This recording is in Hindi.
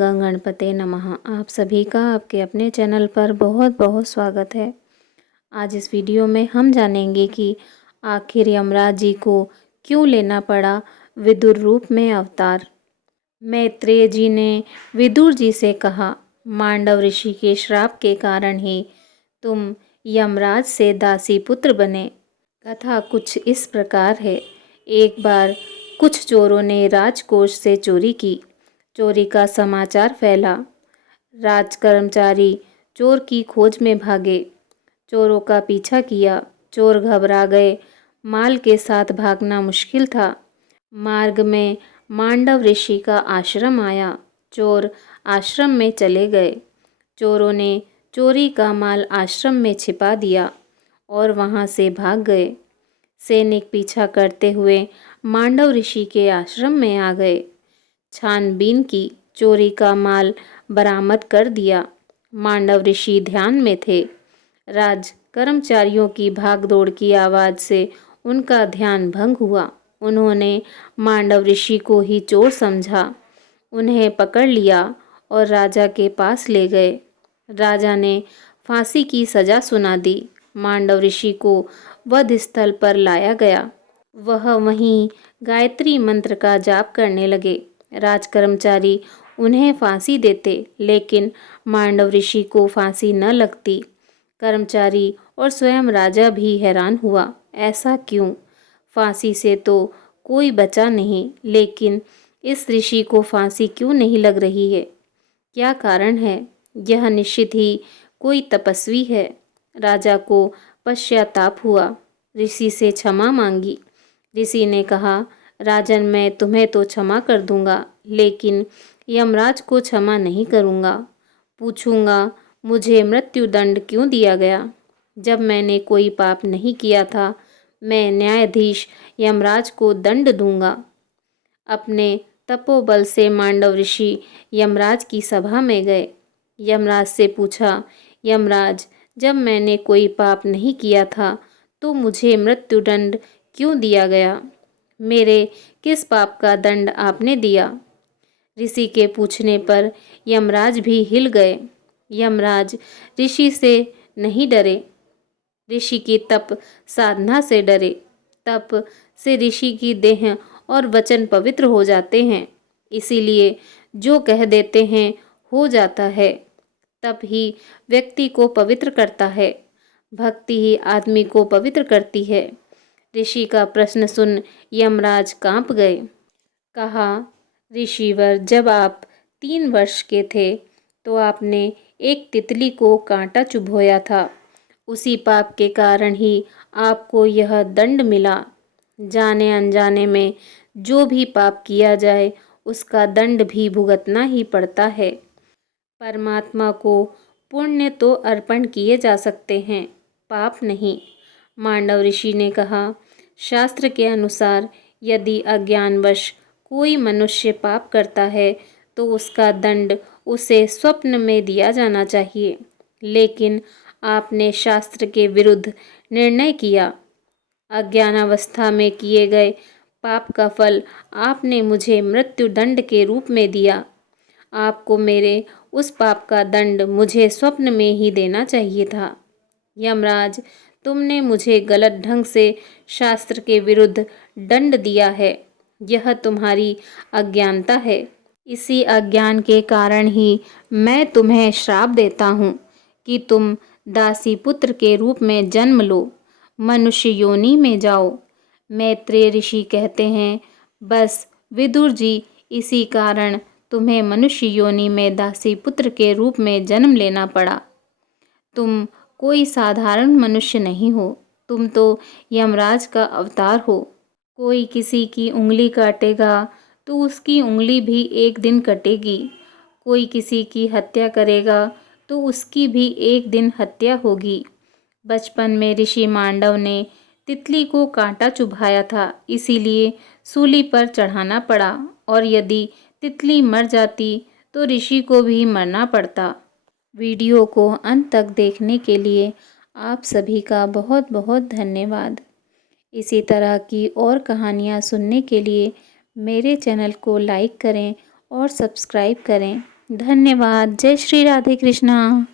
गं गणपते नमः। आप सभी का आपके अपने चैनल पर बहुत बहुत स्वागत है। आज इस वीडियो में हम जानेंगे कि आखिर यमराज जी को क्यों लेना पड़ा विदुर रूप में अवतार। मैत्रेय जी ने विदुर जी से कहा, मांडव ऋषि के श्राप के कारण ही तुम यमराज से दासी पुत्र बने। कथा कुछ इस प्रकार है। एक बार कुछ चोरों ने राजकोष से चोरी की। चोरी का समाचार फैला। राज कर्मचारी चोर की खोज में भागे। चोरों का पीछा किया। चोर घबरा गए। माल के साथ भागना मुश्किल था। मार्ग में मांडव ऋषि का आश्रम आया। चोर आश्रम में चले गए। चोरों ने चोरी का माल आश्रम में छिपा दिया और वहां से भाग गए। सैनिक पीछा करते हुए मांडव ऋषि के आश्रम में आ गए। छानबीन की, चोरी का माल बरामद कर दिया। मांडव ऋषि ध्यान में थे। राज कर्मचारियों की भागदौड़ की आवाज़ से उनका ध्यान भंग हुआ। उन्होंने मांडव ऋषि को ही चोर समझा। उन्हें पकड़ लिया और राजा के पास ले गए। राजा ने फांसी की सजा सुना दी। मांडव ऋषि को वध स्थल पर लाया गया। वह वहीं गायत्री मंत्र का जाप करने लगे। राजकर्मचारी उन्हें फांसी देते, लेकिन मांडव ऋषि को फांसी न लगती। कर्मचारी और स्वयं राजा भी हैरान हुआ। ऐसा क्यों? फांसी से तो कोई बचा नहीं, लेकिन इस ऋषि को फांसी क्यों नहीं लग रही है? क्या कारण है? यह निश्चित ही कोई तपस्वी है। राजा को पश्चाताप हुआ। ऋषि से क्षमा मांगी। ऋषि ने कहा, राजन, मैं तुम्हें तो क्षमा कर दूंगा, लेकिन यमराज को क्षमा नहीं करूंगा। पूछूंगा, मुझे मृत्युदंड क्यों दिया गया? जब मैंने कोई पाप नहीं किया था। मैं न्यायाधीश यमराज को दंड दूंगा। अपने तपोबल से मांडव ऋषि यमराज की सभा में गए। यमराज से पूछा, यमराज, जब मैंने कोई पाप नहीं किया था तो मुझे मृत्युदंड क्यों दिया गया? मेरे किस पाप का दंड आपने दिया? ऋषि के पूछने पर यमराज भी हिल गए। यमराज ऋषि से नहीं डरे, ऋषि की तप साधना से डरे। तप से ऋषि की देह और वचन पवित्र हो जाते हैं। इसीलिए जो कह देते हैं हो जाता है। तप ही व्यक्ति को पवित्र करता है। भक्ति ही आदमी को पवित्र करती है। ऋषि का प्रश्न सुन यमराज कांप गए। कहा, ऋषिवर, जब आप 3 वर्ष के थे तो आपने एक तितली को कांटा चुभोया था। उसी पाप के कारण ही आपको यह दंड मिला। जाने अनजाने में जो भी पाप किया जाए उसका दंड भी भुगतना ही पड़ता है। परमात्मा को पुण्य तो अर्पण किए जा सकते हैं, पाप नहीं। मांडव ऋषि ने कहा, शास्त्र के अनुसार यदि अज्ञानवश कोई मनुष्य पाप करता है तो उसका दंड उसे स्वप्न में दिया जाना चाहिए, लेकिन आपने शास्त्र के विरुद्ध निर्णय किया। अज्ञानावस्था में किए गए पाप का फल आपने मुझे मृत्युदंड के रूप में दिया। आपको मेरे उस पाप का दंड मुझे स्वप्न में ही देना चाहिए था। यमराज, तुमने मुझे गलत ढंग से शास्त्र के विरुद्ध दंड दिया है। यह तुम्हारी अज्ञानता है। इसी अज्ञान के कारण ही मैं तुम्हें श्राप देता हूँ कि तुम दासी पुत्र के रूप में जन्म लो, मनुष्य योनि में जाओ। मैत्रेय ऋषि कहते हैं, बस विदुर जी, इसी कारण तुम्हें मनुष्य योनि में दासी पुत्र के रूप में जन्म लेना पड़ा। तुम कोई साधारण मनुष्य नहीं हो। तुम तो यमराज का अवतार हो। कोई किसी की उंगली काटेगा तो उसकी उंगली भी एक दिन कटेगी। कोई किसी की हत्या करेगा तो उसकी भी एक दिन हत्या होगी। बचपन में ऋषि मांडव ने तितली को कांटा चुभाया था, इसीलिए सूली पर चढ़ाना पड़ा, और यदि तितली मर जाती तो ऋषि को भी मरना पड़ता। वीडियो को अंत तक देखने के लिए आप सभी का बहुत बहुत धन्यवाद। इसी तरह की और कहानियाँ सुनने के लिए मेरे चैनल को लाइक करें और सब्सक्राइब करें। धन्यवाद। जय श्री राधे कृष्णा।